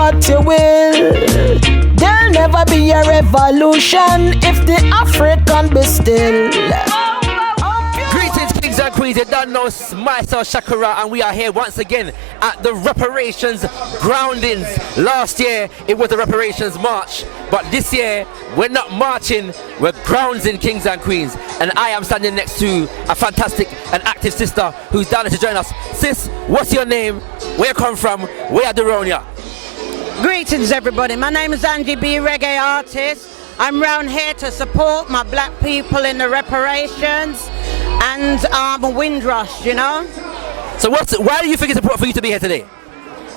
what you will. There'll never be a revolution if the African be still. Greetings, kings and queens. You don't know myself, Shakira, and we are here once again at the Reparations Groundings. Last year it was the Reparations March, but this year we're not marching, we're grounding, kings and queens. And I am standing next to a fantastic and active sister who's down here to join us. Sis, what's your name? Where you come from? Where are the round ya? Greetings, everybody. My name is Angie, reggae artist. I'm round here to support my black people in the reparations and Windrush, you know. So why do you think it's important for you to be here today?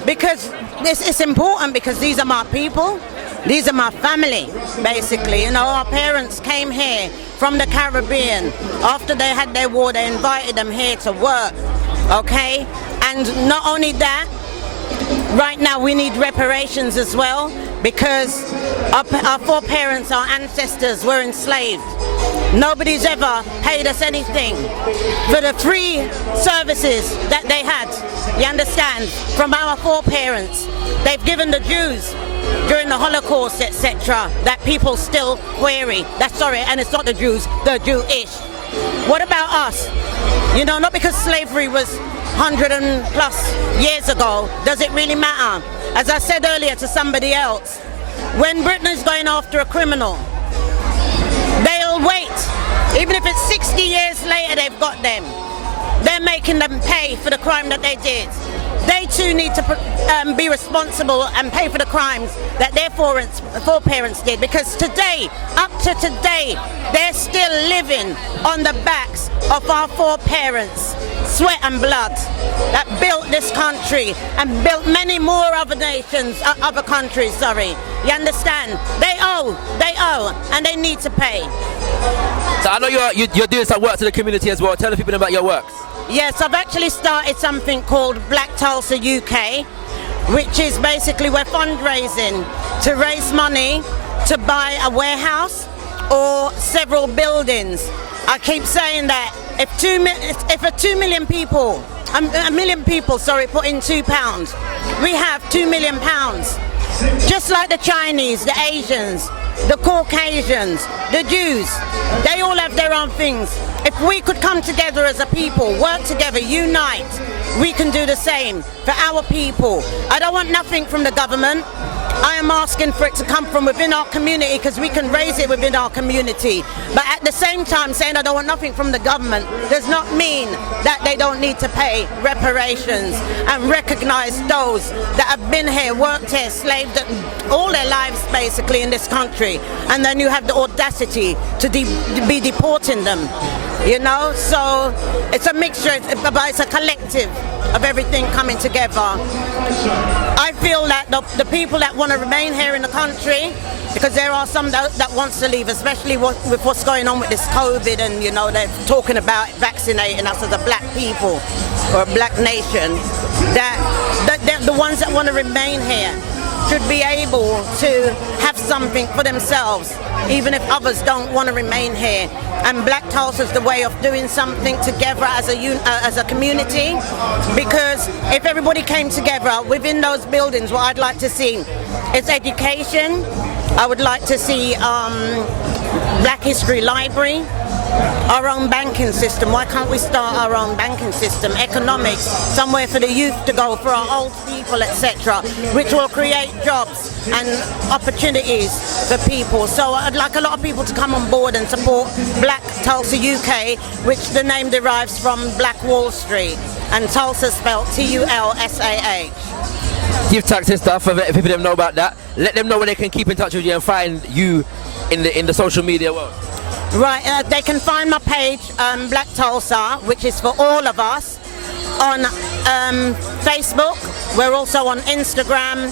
Because it's important because these are my people. These are my family, basically. You know, our parents came here from the Caribbean. After they had their war, they invited them here to work, okay? And not only that, right now we need reparations as well because our foreparents, our ancestors were enslaved. Nobody's ever paid us anything for the free services that they had, you understand, from our foreparents. They've given the Jews during the Holocaust, etc., that people still query. And it's not the Jews, the Jewish. What about us? You know, not because slavery was 100 and plus years ago, does it really matter? As I said earlier to somebody else, when Britain is going after a criminal, they'll wait. Even if it's 60 years later they've got them. They're making them pay for the crime that they did. They too need to be responsible and pay for the crimes that their foreparents did, because today, up to today, they're still living on the backs of our foreparents, sweat and blood, that built this country and built many more other nations, other countries, sorry. You understand? They owe, and they need to pay. So I know you're doing some work to the community as well. Tell the people about your works. Yes, I've actually started something called Black Tulsa UK, which is basically we're fundraising to raise money to buy a warehouse or several buildings. I keep saying that if a million people put in £2, we have £2 million. Just like the Chinese, the Asians, the Caucasians, the Jews, they all have their own things. If we could come together as a people, work together, unite, we can do the same for our people. I don't want nothing from the government. I am asking for it to come from within our community because we can raise it within our community. But at the same time, saying I don't want nothing from the government does not mean that they don't need to pay reparations and recognize those that have been here, worked here, slaved all their lives basically in this country. And then you have the audacity to be deporting them. You know, so it's a mixture, but it's a collective of everything coming together. I feel that the people that want to remain here in the country, because there are some that wants to leave, especially with what's going on with this COVID, and you know they're talking about vaccinating us as a black people or a black nation. That the ones that want to remain here should be able to have something for themselves, even if others don't want to remain here. And Black Tulsa is the way of doing something together as a community, because if everybody came together within those buildings, what I'd like to see is education. I would like to see Black History Library, our own banking system. Why can't we start our own banking system? Economics, somewhere for the youth to go, for our old people, etc., which will create jobs and opportunities for people. So I'd like a lot of people to come on board and support Black Tulsa UK, which the name derives from Black Wall Street, and Tulsa spelled Tulsah. Give thanks and stuff for people that know about that. Let them know where they can keep in touch with you and find you in the social media world. Right, they can find my page, Black Tulsa, which is for all of us, on Facebook. We're also on Instagram.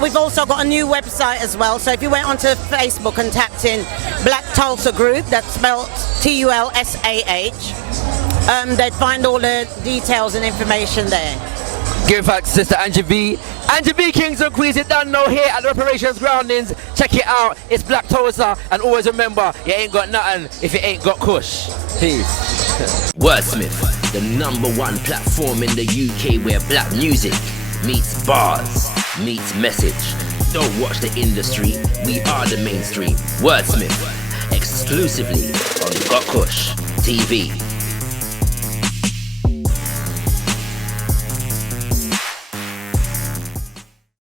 We've also got a new website as well. So if you went onto Facebook and tapped in Black Tulsa Group, that's spelled Tulsah, they'd find all the details and information there. Give thanks, Sister Angie B. Angie B, Kings and Queens, you don't know, here at the Reparations Groundings. Check it out, it's Black Tulsa, and always remember, you ain't got nothing if you ain't got kush. Peace. Wordsmith, the #1 platform in the UK where black music meets bars. meets message. Don't watch the industry, we are the mainstream. Wordsmith, exclusively on GKTV.